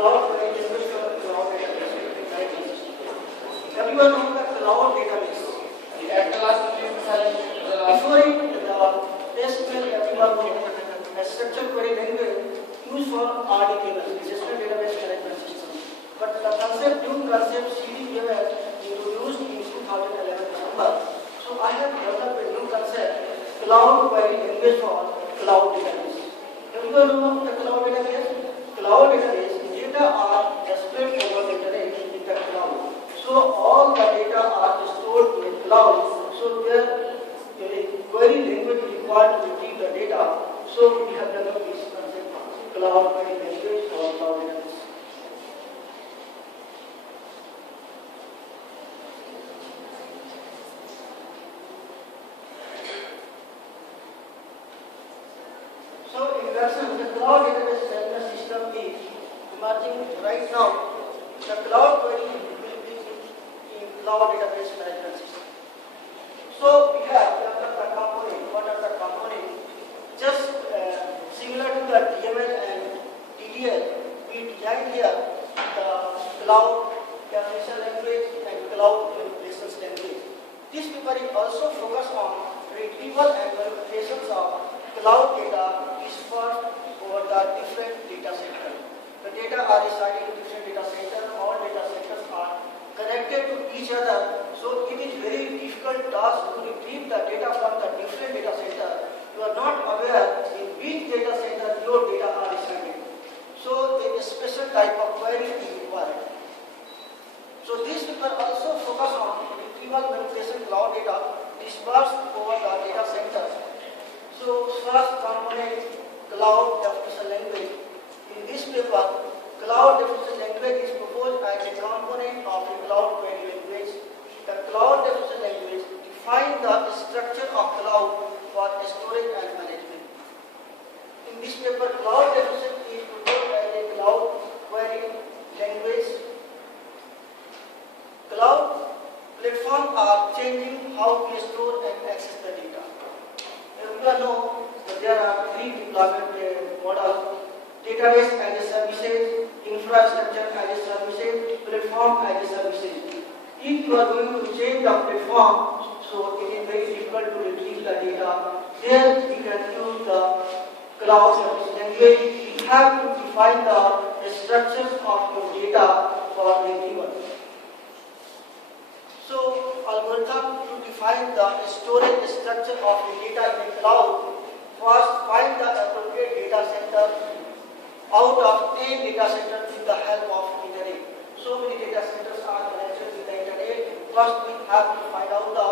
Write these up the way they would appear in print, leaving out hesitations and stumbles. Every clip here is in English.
cloud query language for cloud database. Everyone knows the cloud database. Before it, the SQL everyone knows a structured query language used for RDBMS, Relational Database Management System. But the new concept CQL introduced in 2011 December. So I have developed a new concept, cloud query language for cloud database. Everyone know the cloud database? Cloud database data are displayed over the internet in the cloud. So all the data are stored in cloud. So there a query language required to retrieve the data. So we have developed this concept, cloud query language for cloud database. So introduction, the cloud database management system is emerging right now. The cloud query will be in cloud database management system. So we have the component. What are the components? Just similar to the DML and DDL, we designed here the cloud definition language and cloud manipulations language. This paper is also focused on retrieval and manipulations of cloud data dispersed over the different data centers. The data are residing in different data centers. All data centers are connected to each other. So it is very difficult task to retrieve the data from the different data centers. You are not aware in which data center your data are residing. So a special type of query is required. So this paper also focus on retrieval manipulation cloud data dispersed over the data centers. So first component, cloud definition language. In this paper, cloud definition language is proposed as a component of a cloud query language. The cloud definition language defines the structure of cloud for storage and management. In this paper, cloud definition is proposed as a cloud query language. Cloud platforms are changing how we store and access the data. You know that there are three deployment models: database as a services, infrastructure as a services, platform as a services. If you are going to change the platform, so it is very difficult to retrieve the data. There we can use the cloud service language. You have to define the structures of your data for retrieval. So algorithm to define the storage structure of the data in the cloud. First, find the appropriate data center out of 10 data centers with the help of internet. So many data centers are connected with the internet. First, we have to find out the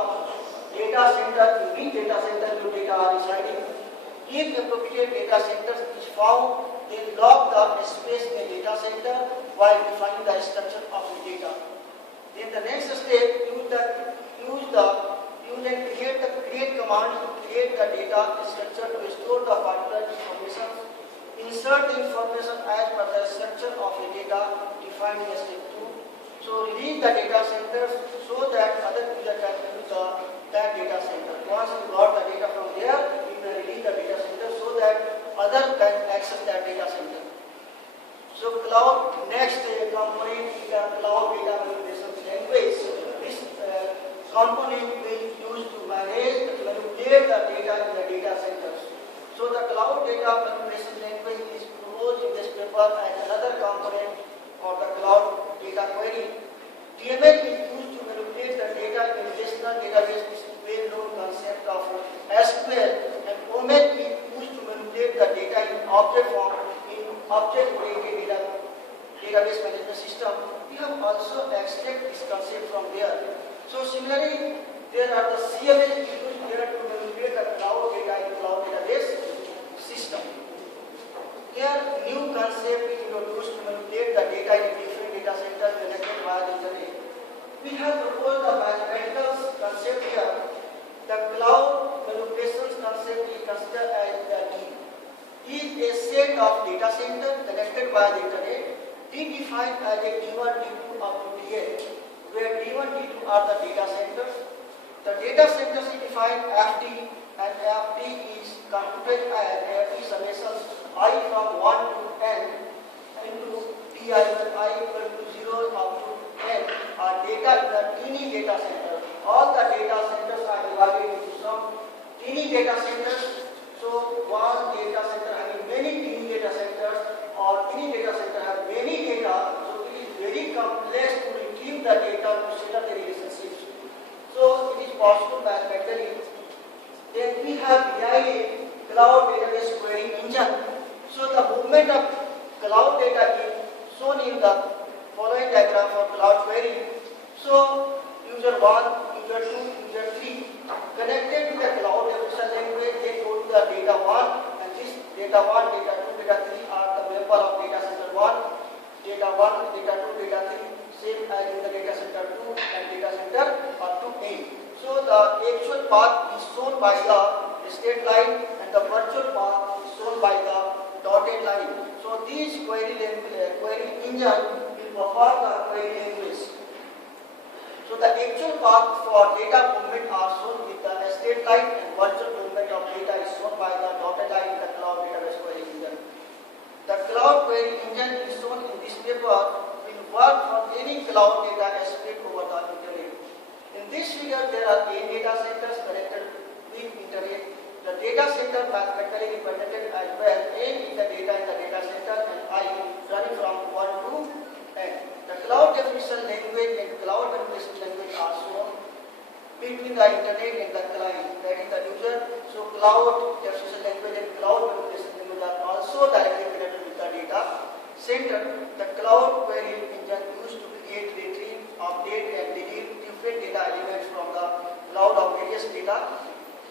data center, in which data center your data are residing. If appropriate data center is found, then log the space in the data center while defining the structure of the data. Then the next step, use and create command to create the data structure to store the particular information. Insert the information as per the structure of the data defined in step 2. So release the data centers so that other user can use that data center. Once you got the data from there, you can release the data center so that other can access that data center. So cloud next component is the cloud data manipulation language. This component will use to manage and manipulate the data in the data centers. So the cloud data manipulation language is proposed in this paper as another component of the cloud data query. DML is used to manipulate the data in relational database, which is a well-known concept of SQL, and OML is used to manipulate the data in object form in object-oriented database management system. We have also extracted this concept from there. So similarly, there are the CML used there to manipulate the cloud data in cloud database system. Here, new concept is introduced to manipulate the data in different data centers connected via the internet. We have proposed the mathematical concept here. The cloud manipulations concept is considered as the D. Is a set of data centers connected by the internet, D defined as a D1, D2 up to Dn, where D1, D2 are the data centers. The data centers is defined FD, and FD is computed as FD summations I from 1 to n into Di movement of cloud data is shown in the following diagram for cloud query. So user 1, user 2, user 3 connected to the cloud application language, they go to the data 1, and this data 1, data 2, data 3 are the member of data center 1, data 1, data 2, data 3, same as in the data center 2 and data center up to 8. So the actual path is shown by the straight line and the virtual path is shown by the dotted line. So these query engine will perform the query language. So the actual path for data movement are shown with the straight line, and virtual movement of data is shown by the dotted line in the cloud database query engine. The cloud query engine is shown in this paper will work for any cloud data spread over the internet. In this figure, there are n data centers connected with internet. The data center mathematically represented as well. N is the data in the data center and I running from 1 to n. The cloud definition language and cloud manipulation language are shown between the internet and the client, that is the user. So cloud definition language and cloud manipulation language are also directly connected with the data center. The cloud query engine used to create, retrieve, update and delete different data elements from the cloud of various data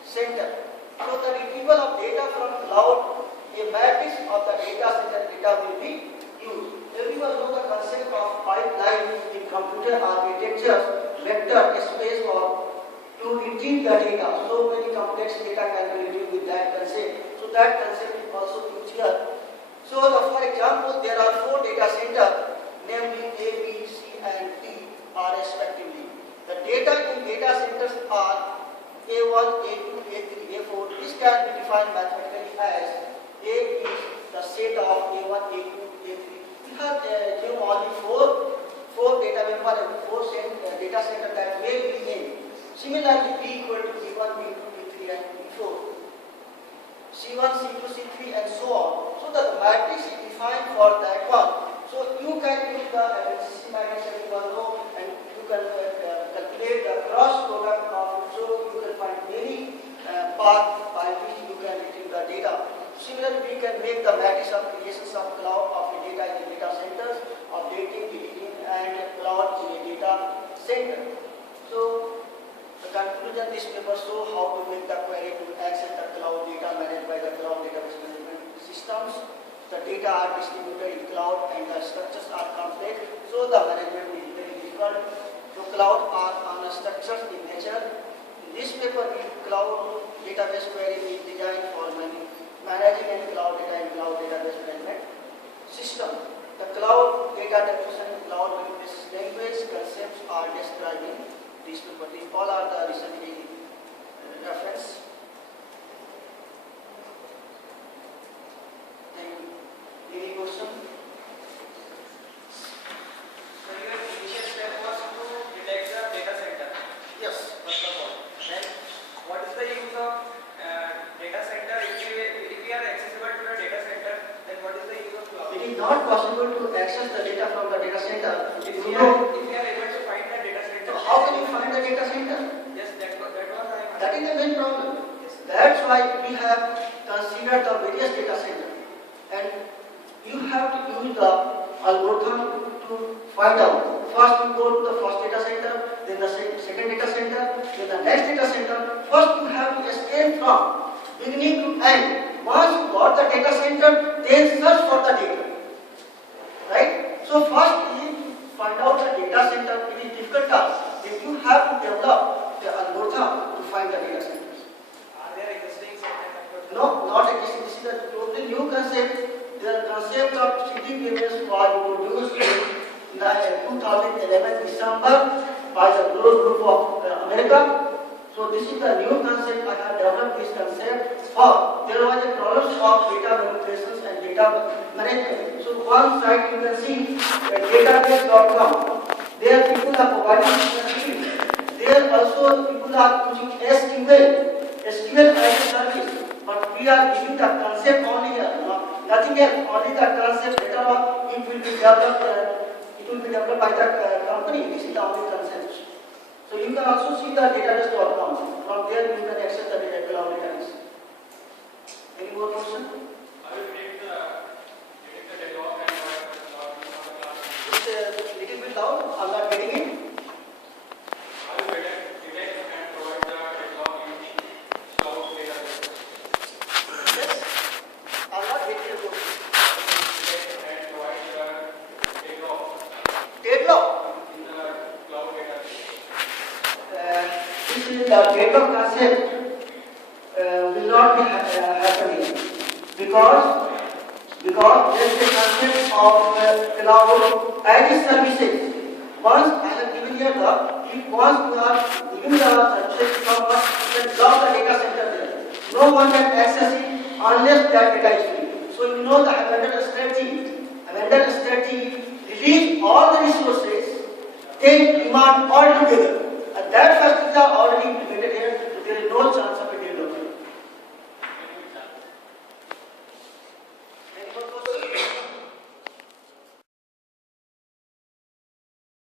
center. So the retrieval of data from cloud, a matrix of the data center data will be used. Everyone knows the concept of pipeline in computer architecture, vector space or to retrieve the data. So many complex data can be retrieved with that concept. So that concept is also used here. So for example, there are 4 data centers, namely A, B, C and D are respectively. The data in data centers are A1, A2, A3, A4. This can be defined mathematically as A is the set of A1, A2, A3. We have given only 4 data member and 4 data center that may be A. Similarly, B equal to B1, B2, B3 and B4. C1, C2, C3 and so on. So the matrix is defined for that one. So you can use the LCC matrix everyone know, and you can calculate the cross product of, so you can find many paths by which you can retrieve the data. Similarly, we can make the matrix of creations of cloud of the data in the data centers, updating, deleting and cloud in a data center. So the conclusion, this paper shows how to make the query to access the cloud data managed by the cloud database management systems. The data are distributed in cloud and the structures are complex, so the management is very difficult. So cloud are unstructured in nature. In this paper, cloud database query is designed for managing and cloud data and cloud database management system. The cloud data definition and cloud manipulation language concepts are described in this paper. These all are the recently reference. Any question? So your initial step was to detect the data center. Yes. First of all. Then what is the use of data center? If we are accessible to the data center, then what is the use of cloud? It is not possible to access the data from the data center. If we are able to find the data center. So how can you find the data center? Yes, that was I. That is the main problem. Yes. That's why we have considered the various data centers. And you have to use the algorithm to find out. First you go to the first data center, then the second data center, then the next data center. First you have to scan from beginning to end. Once you got the data center, then search for the data. Right? So first you find out the data center. It is difficult task. Then you have to develop the algorithm to find the data centers. Are there existing centers? No, not existing. This is a totally new concept. The concept of city payments was introduced in 2011 December by the Group of America. So this is the new concept. I have developed this concept for there was a problem of data manipulations and data management. So one side you can see database.com. There people are providing this. There also people are using SQL as a service. But we are giving the concept only here. Nothing else, only the concept. Later on, it will be developed. It will be developed by the company. This is the only concept. So you can also see the database.com. From there, you can access the data cloud database. Any more question? How you predict the cloud? I'm not getting it. How you detect and provide the deadlock using cloud database? Yes. I'm not getting it. Detect and provide the deadlock Deadlock. in the cloud database. This is the deadlock concept will not be happening because there is a concept of cloud as services. Once I have given here once you are giving the services from us, you can block the data center there. No one can access it unless that data is free. So you know the vendor strategy. A vendor strategy release all the resources, then demand all together. And that first is the